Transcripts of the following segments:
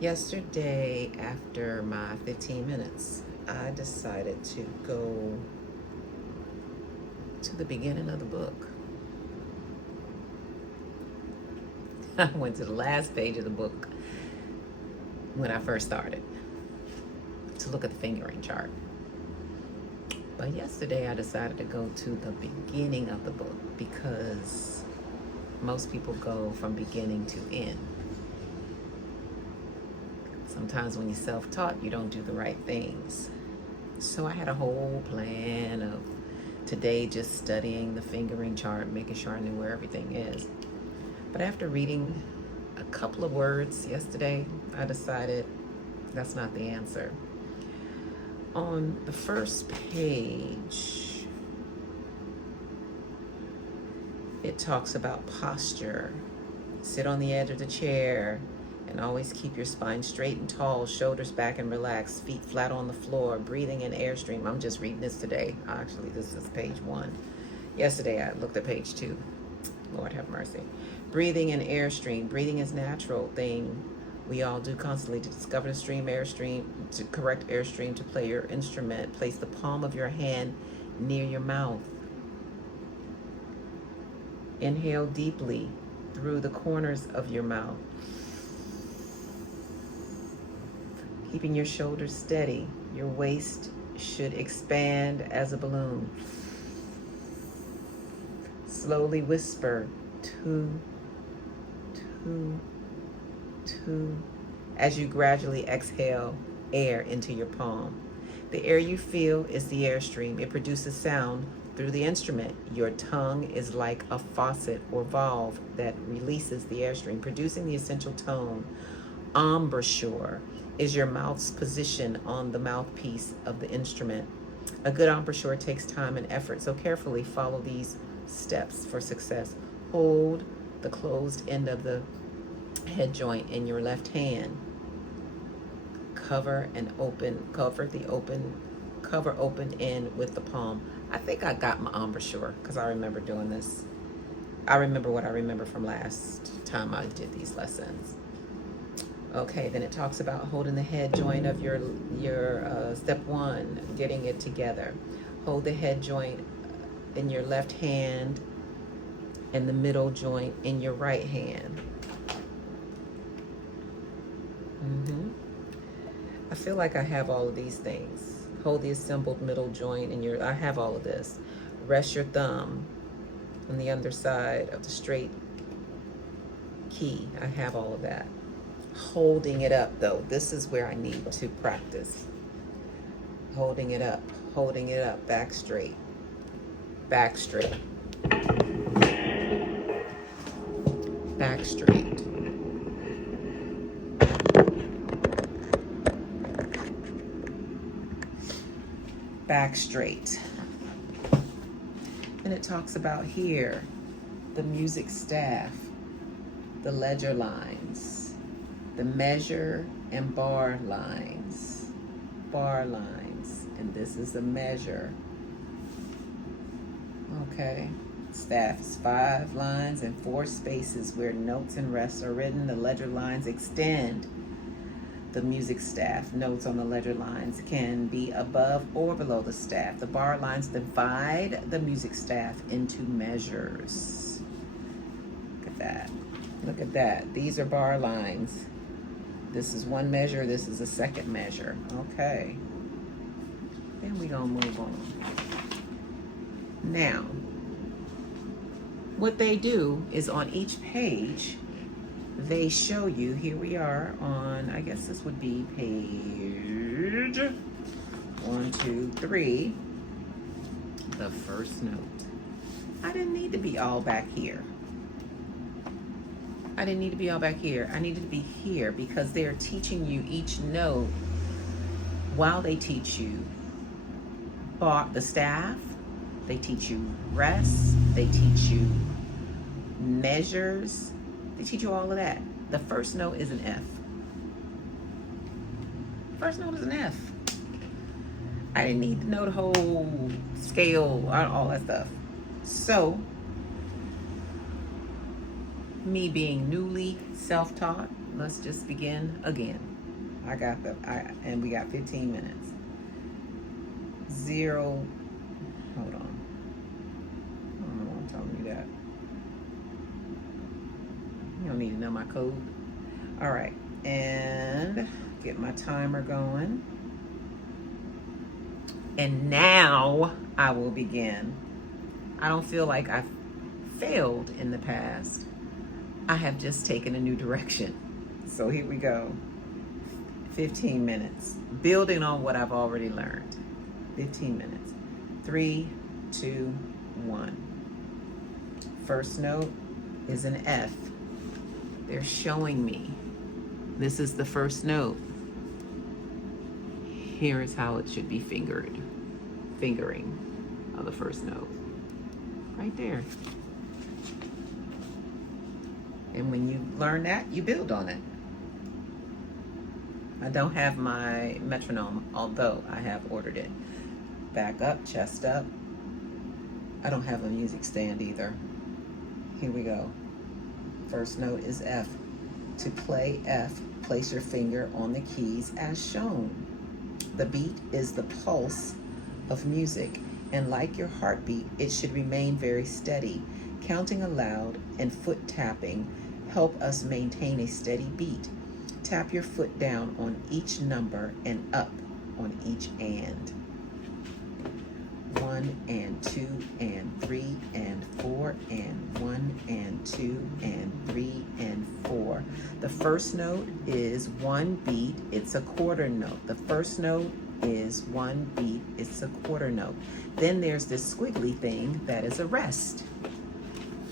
Yesterday, after my 15 minutes, I decided to go to the beginning of the book. I went to the last page of the book when I first started to look at the fingering chart. But yesterday I decided to go to the beginning of the book because most people go from beginning to end. Sometimes when you're self-taught, you don't do the right things. So I had a whole plan of today just studying the fingering chart, making sure I knew where everything is. But after reading a couple of words yesterday, I decided that's not the answer. On the first page, it talks about posture. Sit on the edge of the chair and always keep your spine straight and tall, shoulders back and relaxed, feet flat on the floor, breathing in airstream. I'm just reading this today. Actually, this is page 1. Yesterday, I looked at page 2. Lord have mercy. Breathing in airstream. Breathing is natural thing we all do constantly to discover the stream, airstream, to correct airstream, to play your instrument. Place the palm of your hand near your mouth. Inhale deeply through the corners of your mouth. Keeping your shoulders steady. Your waist should expand as a balloon. Slowly whisper, 2, 2, 2, as you gradually exhale air into your palm. The air you feel is the airstream. It produces sound through the instrument. Your tongue is like a faucet or valve that releases the airstream, producing the essential tone. Embouchure is your mouth's position on the mouthpiece of the instrument. A good embouchure takes time and effort, so carefully follow these steps for success. Hold the closed end of the head joint in your left hand. Cover open end with the palm. I think I got my embouchure because I remember doing this. I remember what I remember from last time I did these lessons. Okay, then it talks about holding the head joint of your step 1, getting it together. Hold the head joint in your left hand and the middle joint in your right hand. I feel like I have all of these things. Hold the assembled middle joint in your, I have all of this. Rest your thumb on the underside of the straight key. I have all of that. Holding it up though, this is where I need to practice. Holding it up, back straight, back straight, back straight. Back straight. And it talks about here, the music staff, the ledger lines, the measure and bar lines, and this is the measure. Okay, staff is 5 lines and 4 spaces where notes and rests are written. The ledger lines extend the music staff. Notes on the ledger lines can be above or below the staff. The bar lines divide the music staff into measures. Look at that. Look at that. These are bar lines. This is one measure. This is a second measure. Okay. Then we're going to move on. Now, what they do is on each page, they show you, here we are on, I guess this would be page 1, 2, 3, the first note. I didn't need to be all back here. I needed to be here because they're teaching you each note while they teach you the staff, they teach you rest, they teach you measures, they teach you all of that. The first note is an F. First note is an F. I didn't need to know the whole scale, all that stuff. So, me being newly self-taught, let's just begin again. I got and we got 15 minutes. 0, hold on. I don't know why I'm telling you that. You don't need to know my code. All right, and get my timer going. And now I will begin. I don't feel like I've failed in the past. I have just taken a new direction. So here we go. 15 minutes. Building on what I've already learned. 15 minutes. 3, 2, 1. First note is an F. They're showing me. This is the first note. Here is how it should be fingered. Fingering of the first note. Right there. And when you learn that, you build on it. I don't have my metronome, although I have ordered it. Back up, chest up. I don't have a music stand either. Here we go. First note is F. To play F, place your finger on the keys as shown. The beat is the pulse of music, and like your heartbeat, it should remain very steady. Counting aloud and foot tapping help us maintain a steady beat. Tap your foot down on each number and up on each and. 1 and 2 and 3 and 4 and 1 and 2 and 3 and 4. The first note is one beat, it's a quarter note. The first note is one beat, it's a quarter note. Then there's this squiggly thing that is a rest.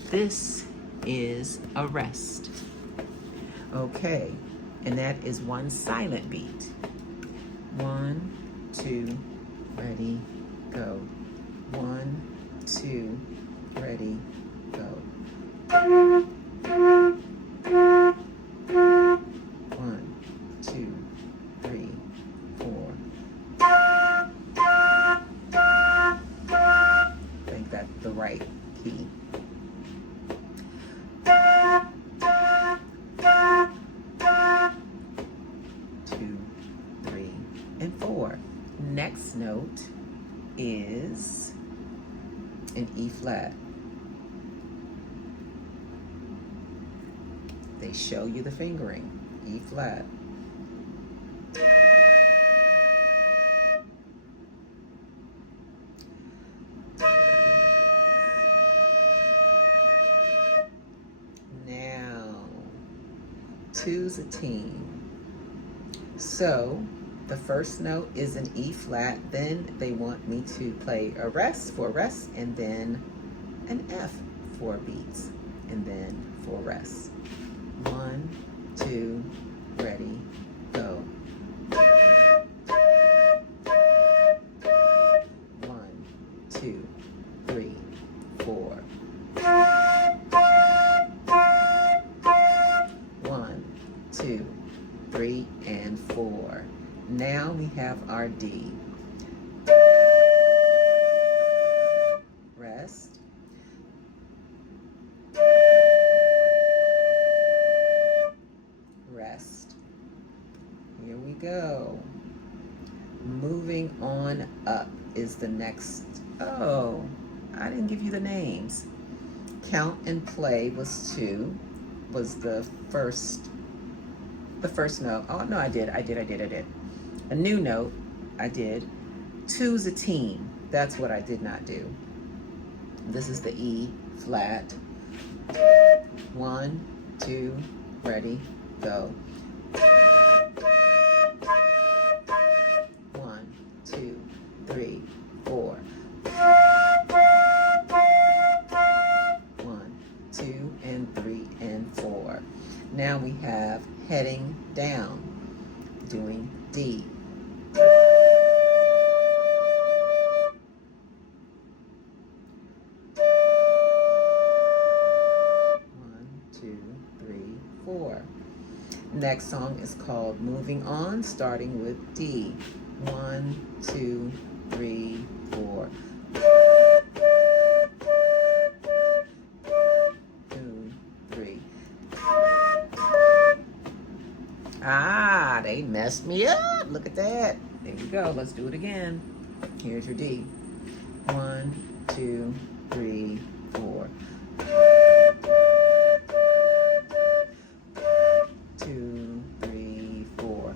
This is a rest. Okay, and that is one silent beat. 1, 2, ready, go. 1, 2, ready, go. 1, 2, 3, 4. I think that's the right key. 2, 3, and 4. Next note is an E flat. They show you the fingering. E flat. Now, two's a team. So the first note is an E flat, then they want me to play a rest for rest, and then an F for beats, and then for rest. 1, 2, ready, go. 1, 2, 3, 4. 1, 2, 3, and 4. Now we have our D. Rest. Rest. Here we go. Moving on up is the next. Oh, I didn't give you the names. Count and play was 2, was the first note. Oh, no, I did. A new note, I did. 2's a team. That's what I did not do. This is the E flat. 1, 2, ready, go. 1, 2, 3, 4. 1, 2, and 3, and 4. Now we have heading down, doing D. 2, 3, 4. Next song is called Moving On, starting with D. 1, 2, 3, 4. 2, 3. Ah, they messed messed me up. Look at that. There we go. Let's do it again. Here's your D. 1, 2, 3, 4. 2, 3, 4.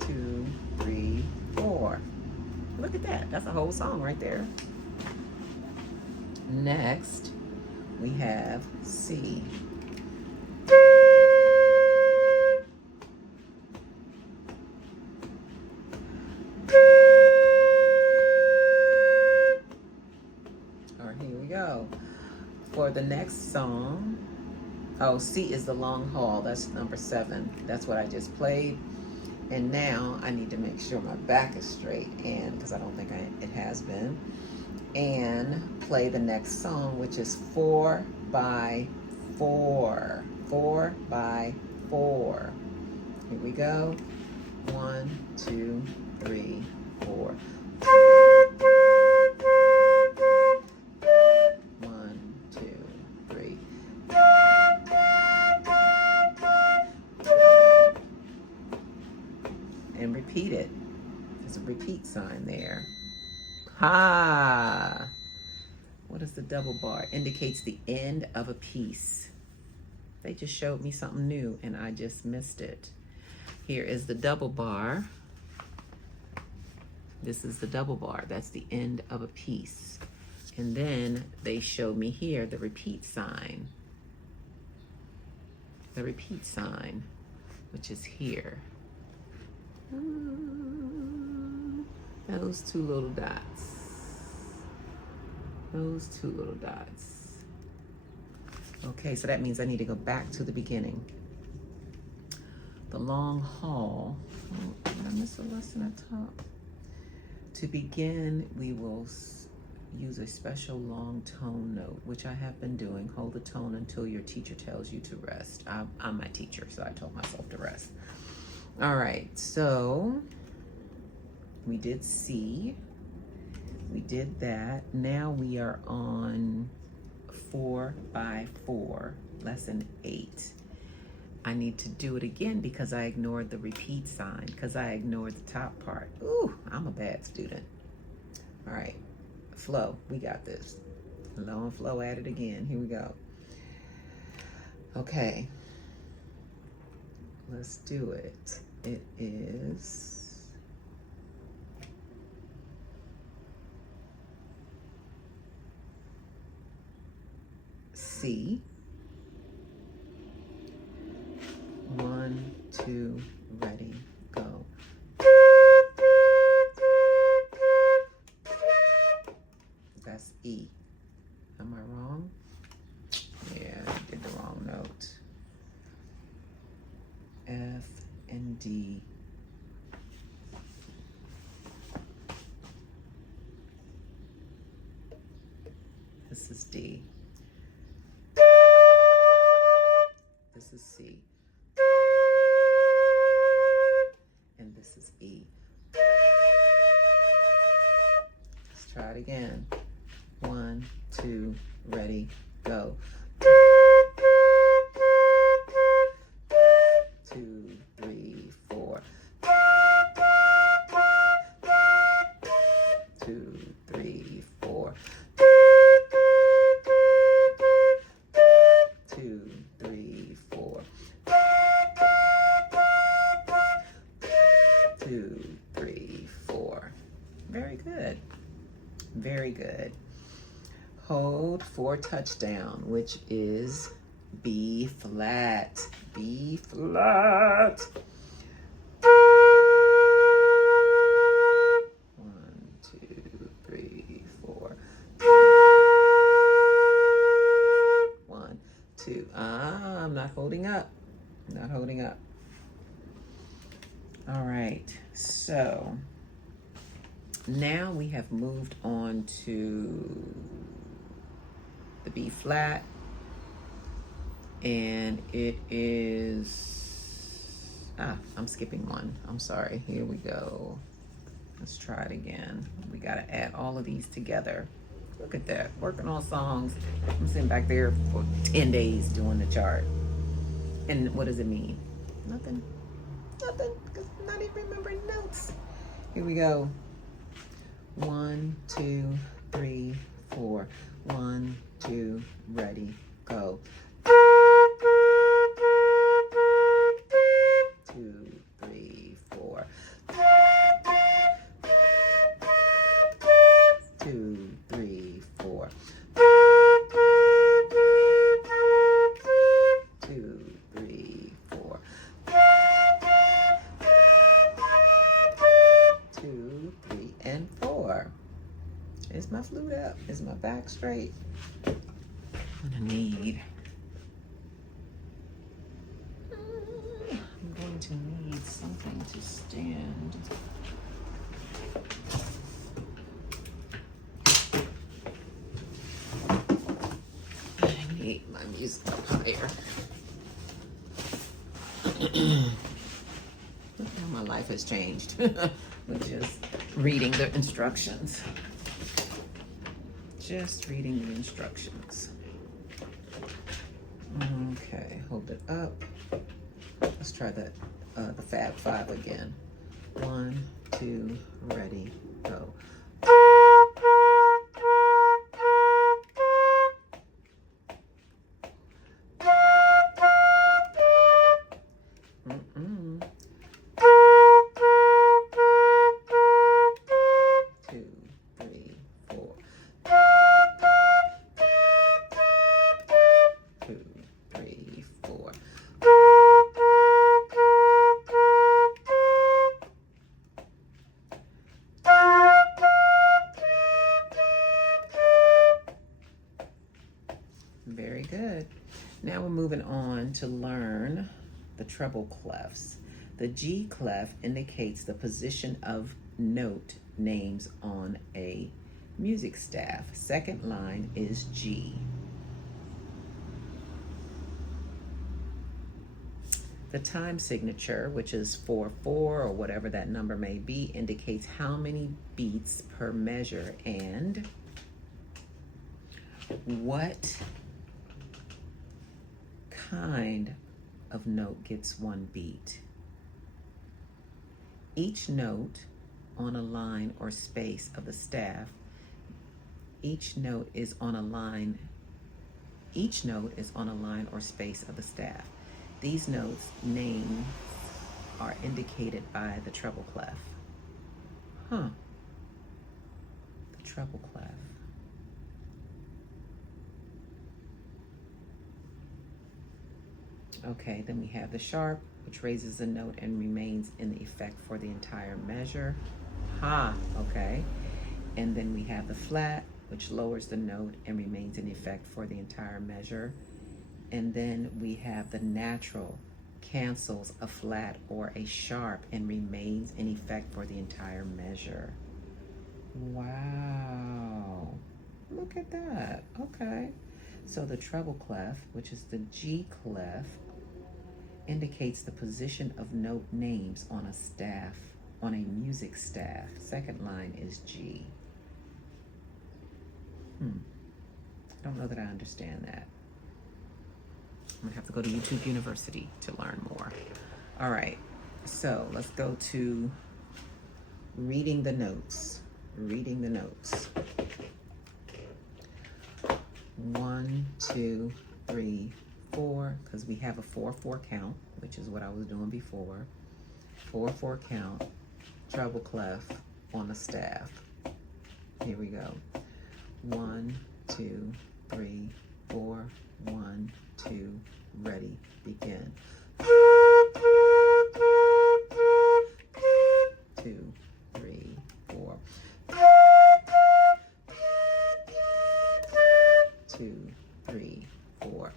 2, 3, 4. Look at that. That's a whole song right there. Next, we have C. All right, here we go. For the next song, oh, C is the long haul. That's number 7. That's what I just played. And now I need to make sure my back is straight, and because I don't think it has been. And play the next song, which is 4 by 4. 4 by 4. Here we go. 1, 2, 3, 4. 1, 2, 3. And repeat it. There's a repeat sign there. Ha! What is the double bar? Indicates the end of a piece. They just showed me something new and I just missed it. Here is the double bar. This is the double bar. That's the end of a piece. And then they showed me here the repeat sign. The repeat sign, which is here. Those 2 little dots. Those 2 little dots. Okay, so that means I need to go back to the beginning. The long haul. Oh, did I miss a lesson at top? To begin, we will use a special long tone note, which I have been doing. Hold the tone until your teacher tells you to rest. I'm my teacher, so I told myself to rest. All right, so we did C. We did that. Now we are on 4 by 4, lesson 8. I need to do it again because I ignored the repeat sign, because I ignored the top part. Ooh, I'm a bad student. All right, flow, we got this. Low and flow at it again. Here we go. Okay, let's do it. It is C. 1, 2, ready, go. That's E. Am I wrong? Yeah, I did the wrong note. F and D. This is D. This is C. And this is E. Let's try it again. 1, 2, ready, go. 2, 3, 4. 2, 3, 4. 2, 3, 4. 2, 3, 4. Very good. Very good. Hold for touchdown, which is B flat. B flat. 1, 2, 3, 4. 1, 2. I'm not holding up. Not holding up. All right. So now we have moved on to the B flat, and it is, I'm skipping one. I'm sorry. Here we go. Let's try it again. We got to add all of these together. Look at that. Working on songs. I'm sitting back there for 10 days doing the chart. And what does it mean? Nothing. Nothing, because I'm not even remembering notes. Here we go. 1, 2, 3, 4. 1, 2, ready, go. 2, 3, 4. 2, 3, 4. 2, 3, 4. 2, 3, and 4. Is my flute up? Is my back straight? I'm going to need something to stand. I need my music up higher. Look how my life has changed with just reading the instructions. Just reading the instructions. Okay, hold it up. Let's try the Fab Five again. 1, 2, ready, go. Very good. Now we're moving on to learn the treble clefs. The G clef indicates the position of note names on a music staff. Second line is G. The time signature, which is 4/4 or whatever that number may be, indicates how many beats per measure and what kind of note gets one beat. Each note on a line or space of the staff, each note is on a line or space of the staff. These notes' names are indicated by the treble clef. The treble clef. Okay, then we have the sharp, which raises the note and remains in the effect for the entire measure. Okay. And then we have the flat, which lowers the note and remains in effect for the entire measure. And then we have the natural, cancels a flat or a sharp and remains in effect for the entire measure. Wow, look at that. Okay, so the treble clef, which is the G clef, indicates the position of note names on a staff, on a music staff. Second line is G. I don't know that I understand that. I'm gonna have to go to YouTube University to learn more. All right, so let's go to reading the notes. Reading the notes. 1, 2, 3, 4, because we have a 4/4 count, which is what I was doing before. 4/4 count, treble clef on a staff. Here we go. 1, 2, 3, 4. 1, 2, ready, begin. 2, 3, 4. 2, 3, 4.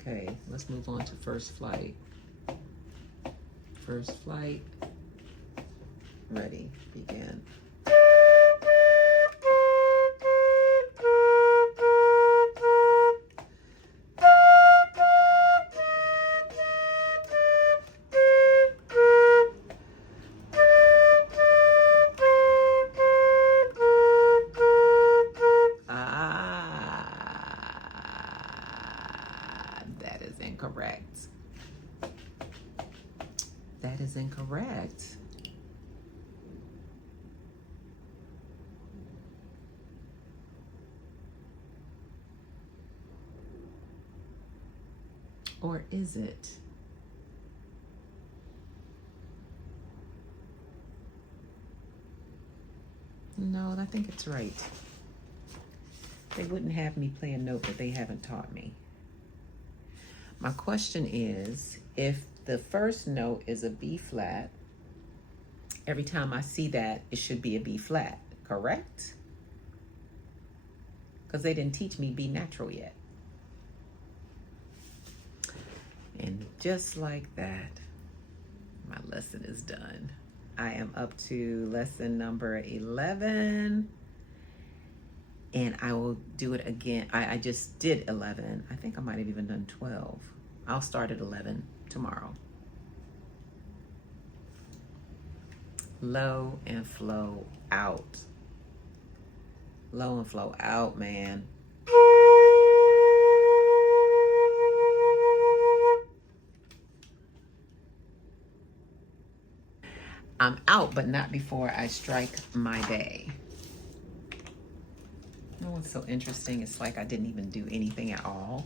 Okay, let's move on to first flight. First flight, ready, begin. is incorrect. Or is it? No, I think it's right. They wouldn't have me play a note that they haven't taught me. My question is, if the first note is a B flat, every time I see that, it should be a B flat, correct? Because they didn't teach me B natural yet. And just like that, my lesson is done. I am up to lesson number 11. And I will do it again. I just did 11. I think I might have even done 12. I'll start at 11 tomorrow. Low and flow out. Low and flow out, man. I'm out, but not before I strike my bay. You know what's so interesting? It's like I didn't even do anything at all.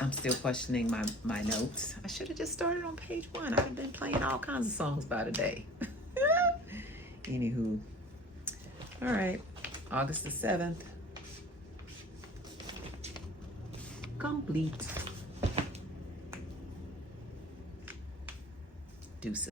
I'm still questioning my notes. I should have just started on page 1. I'd have been playing all kinds of songs by today. Anywho. All right. August the 7th. Complete. Deuces.